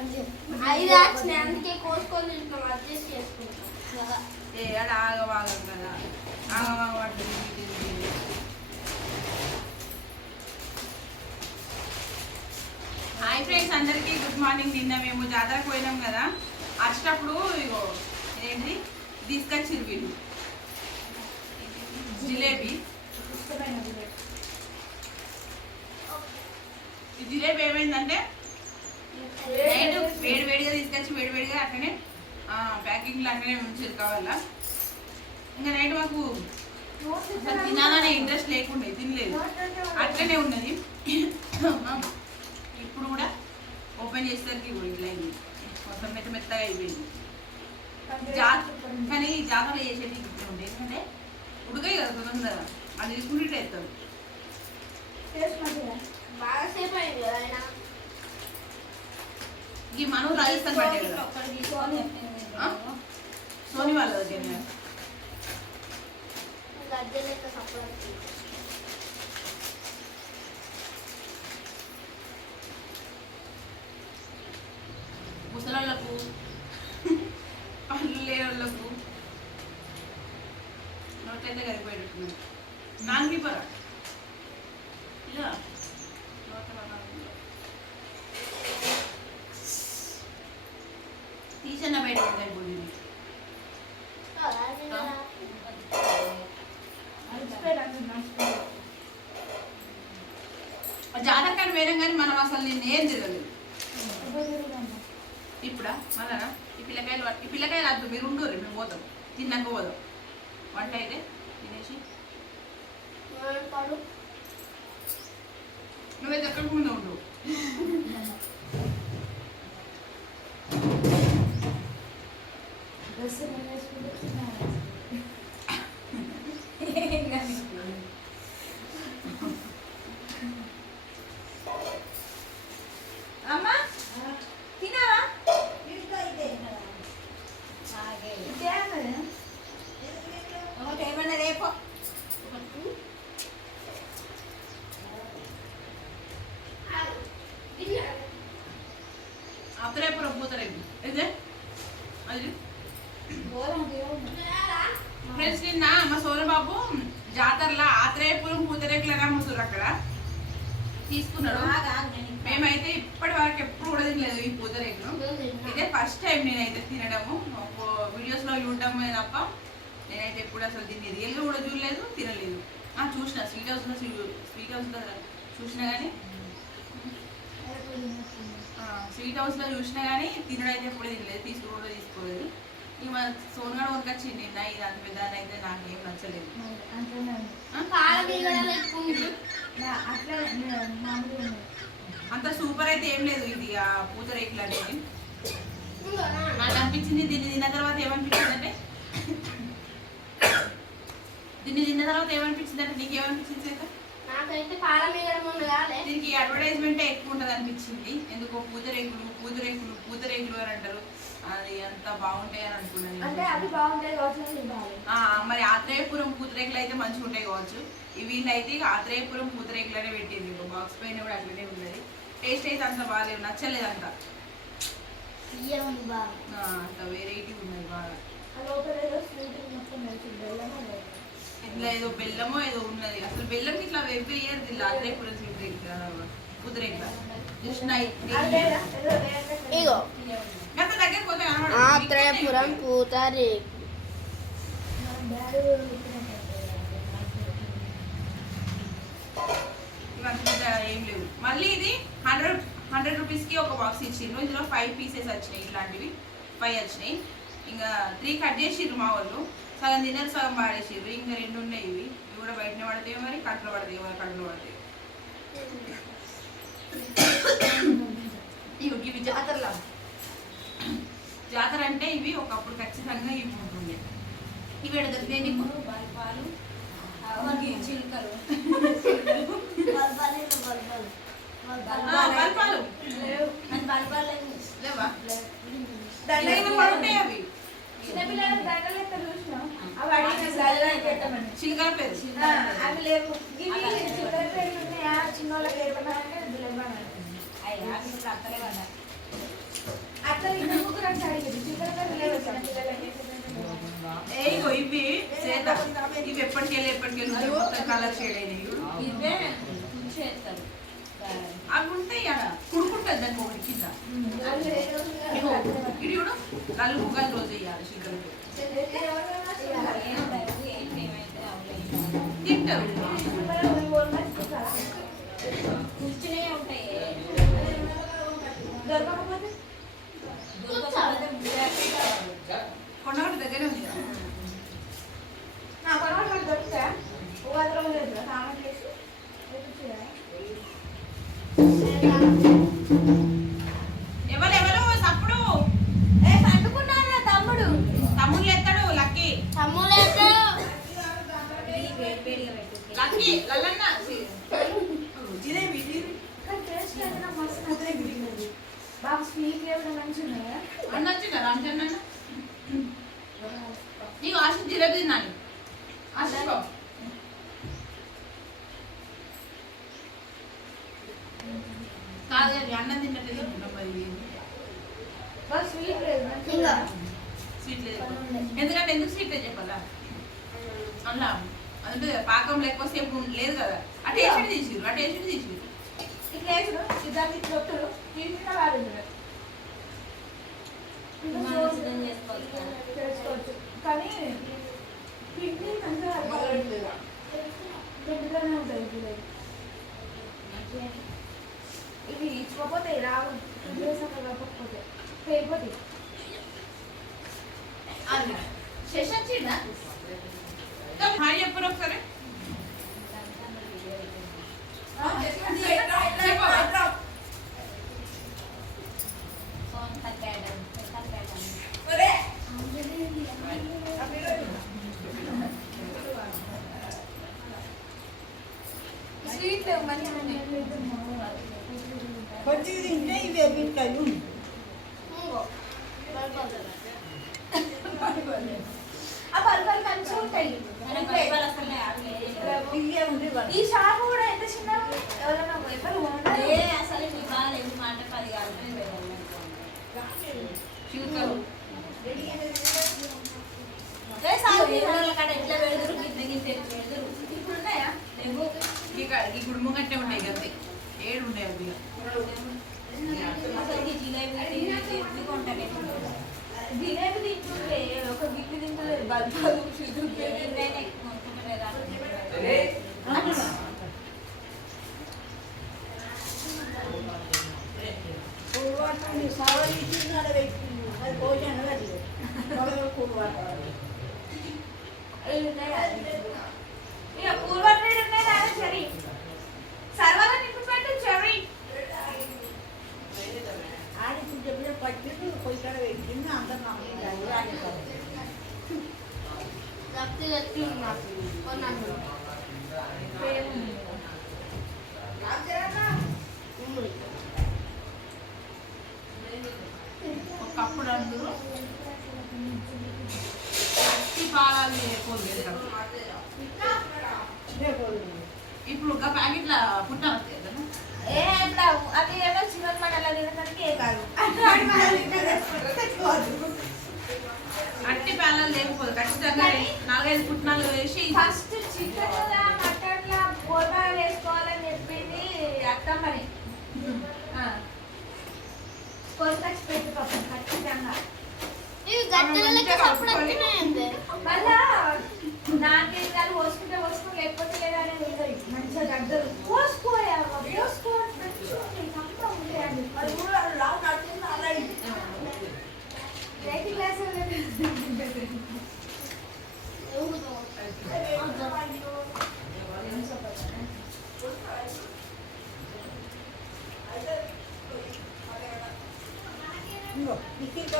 ఐదు వచ్చినాయి అందుకే కోసుకొని తింటున్నాం అడ్జస్ట్ చేసుకుంటాం ఏడ ఆగవాగం కదా ఆగవాగ హాయ్ ఫ్రెండ్స్ అందరికీ గుడ్ మార్నింగ్. నిన్న మేము జాతరకు పోయినాం కదా, వచ్చేటప్పుడు ఇగో ఏంటి తీసుకొచ్చిర్రు వీళ్ళు జిలేబీ. ఈ జిలేబీ ఏమైందంటే నైట్ వేడివేడిగా తీసుకొచ్చి వేడివేడిగా అట్లనే ప్యాకింగ్లో అట్లనే ఉంచారు కావాలా. ఇంకా నైట్ మాకు అసలు తినాలనే ఇంట్రెస్ట్ లేకుండా తినలేదు, అట్లనే ఉన్నది. ఇప్పుడు కూడా ఓపెన్ చేసేసరికి ఇట్లా అయింది, మొత్తం మెత్తగా అయిపోయింది. కానీ జాతరలో చేసేది ఇట్లా ఉండే, ఎందుకంటే ఉడకాయి కదా తొందరగా, అది తీసుకుంటే ఇట్లా వేస్తాం. బాగా సేపు అయింది కదా ఆయన. ఈ మనం రాజస్థాన్ పట్టే కదా సోని వాళ్ళ దగ్గర ముసలాళ్ళకు పనులు లేని వాళ్ళకు నోట్లయితే కలిపోయేటట్టున్నాను. నాలుగు పరా ఇలా తీసన్న బయట అయిపోయింది. జాతరకాడ వేరే కానీ మనం అసలు నేనేం తిరగలేదు. ఇప్పుడా మళ్ళా ఈ పిల్లకాయలు వద్దు, మీరు ఉండరు, మేము పోతాం, తిన్నాక పోదాం. వంట అయితే తినేసి నువ్వైతే ఎక్కడ ముందు ఉండు. అమ్మా తినావా? ఏమన్నా రేపు అప్పుడేపురం పోతారేమి అయితే అది ఫ్రెండ్స్. నిన్న మా సోనబాబు జాతరలో ఆత్రేయపురం పూతరేకులనే అమ్ముతారు, అక్కడ తీసుకున్నాడు. మేమైతే ఇప్పటి వరకు ఎప్పుడు కూడా తినలేదు ఈ పూతరేకులు. ఇదే ఫస్ట్ టైం నేనైతే తినడము, వీడియోస్లో చూడడమే తప్ప నేనైతే ఎప్పుడు అసలు దీన్ని రియల్గా కూడా చూడలేదు, తినలేదు. చూసిన స్వీట్ హౌస్లో చూసినా కానీ స్వీట్ హౌస్లో చూసినా కానీ తినడం అయితే ఎప్పుడు తినలేదు, తీసుకుని కూడా తీసుకోలేదు. ఇక మా సోనగాడు వరకు వచ్చింది నిన్న, ఇది అంత పెద్ద అయితే నాకేం నచ్చలేదు. అంత సూపర్ అయితే ఏం లేదు ఇది ఆ పూతరేకులు అనేది. నాకు అనిపించింది దీన్ని తిన్న తర్వాత ఏమనిపించింది అంటే నీకేమనిపించింది? దీనికి అడ్వర్టైజ్మెంటే ఎక్కువ ఉంటుంది అనిపించింది. ఎందుకో పూతరేకులు అని అంటారు, అది అంత బాగుంటాయి అని అనుకున్నాను. మరి ఆత్రేయపురం పూతరేకులు అయితే మంచిగా ఉంటాయి కావచ్చు. వీళ్ళైతే ఆత్రేయపురం పూతరేకులు అనే పెట్టింది, బాక్స్ పైన కూడా అట్లనే ఉన్నది. టేస్ట్ అయితే అంత బాగాలేదు, నచ్చలేదు అంత వెరైటీ ఉన్నది బాగా. ఇట్లా ఏదో బెల్లమో ఏదో ఉన్నది, అసలు బెల్లం ఇట్లా ఎవ్రీ ఇయర్ తిన్నా ఆత్రేయపురం పూతరేకుల దగ్గర పోతే ఆత్రేయపురం పూతరేకు ఏం లేవు. మళ్ళీ ఇది 100 రూపీస్కి ఒక బాక్స్ ఇచ్చిండ్రు. ఇందులో 5 పీసెస్ వచ్చినాయి, ఇట్లాంటివి 5 వచ్చినాయి. ఇంకా 3 కట్ చేసిర్రు మా వాళ్ళు, సగం తిన్నారు సగం పాడేసిర్రు. ఇంకా 2 ఉన్నాయి, ఇవి కూడా బయటనే పడతాయో మరి కట్లో పడతాయో మరి కట్లో పడతాయి. ఇవి జాతర అంటే ఇవి ఒకప్పుడు ఖచ్చితంగా ఇవి ఉంటుండే. ఇవి ఎడదొరికాయి నీకు పాలు చిలుకలు లేవా? పడుంటాయి అవి చిలుకల పేరు అవి లేవు. చిన్నోళ్ళకి అత్తలే కదా ఇగో ఇవి చేత ఇవి ఎప్పటికెళ్ళి మొత్తం కలర్ షేడ్ అయినాయి అవి ఉంటాయి అక్కడ కుడుకుంటుంది దానికి ఒకటి కింద ఇది కూడా కళ్ళు ముగ్గాలు రోజు వేయాలి శిఖరికి తింటారు కొండగట్టు దగ్గరే ఉంది ఎవరెవరు సప్పుడు తమ్ముళ్ళు ఎత్తాడు లక్కీ లక్కీ లల్లన్న అన్న వచ్చిందా రామచంద్ర నీకు ఆశ జిలేబీ తిన్నాను ఆశ కాదు కానీ అన్నం తిన్నట్టు తింటున్నాం స్వీట్ లేదు ఎందుకంటే ఎందుకు స్వీట్ లేదు చెప్పాలా అలా అంటే పాకం లేకపోసేపు లేదు కదా ఆ టేస్ట్ తీసిరు కానీ పిండి మంచిగా ఇవి ఇచ్చిపోతే రావు కాకపోతే అయిపోతాయి శేషం చిన్న హాయ్ చెప్పరు ఒకసారి స్వీట్ మంచిగా కొంచెం తింటే ఇవి ఎగిరికాయలు ఆ పరుపులు మంచిగా ఉంటాయి ఈ షాపు కూడా ఎంత చిన్నగా ఉంది ఎవరైనా ఎవరు ఇప్పుడు ఉన్నాయా ఈ కుటుంబం కంటే ఉన్నాయి కదా ఏడు ఉన్నాయి అవి జిలేబీ తింటుంటే ఒక గిన్నె తింటలేదు బల్బాలు సవాలు ఇచ్చింది అది పోషణ ఇక పూర్వట్రీ ఉన్నాయి కదా చెరీ సర్వదా నింపి పెట్టు చెరీ ఆడికి చెప్పిన పట్టిండు పొయ్యి పెట్టింది అందరు ఒకప్పుడు అందరూ పాలాలు పోలేదు ఇప్పుడు ఒక ప్యాకెట్ల పుట్టాను వస్తాయి కదా ఏ ఇట్లా అది ఏదో చికెన్ మటన్లో తినడానికి ఏ కాదు అట్టి ప్యాలలు లేకపోదు ఖచ్చితంగా 4-5 పుట్నాలు వేసి ఫస్ట్ చికెన్ మటన్ లా బోర్డా వేసుకోవాలని చెప్పింది అత్తమ్మని కొరకొచ్చి పెట్టి పాపం ఖచ్చితంగా మళ్ళా నాకేదాలు పోసుకుంటే పోసుకో లేకపోతే లేదా అనేది ఉంటుంది మంచిగా గడ్డలు పోసుకోయా పోసుకోవాలి మంచిగా ఉంటాయి కంప ఉంటాయండి అది కూడా లావు నచ్చింది అలాగే రేటి క్లాస్ ఇదిగో, ఈ కింద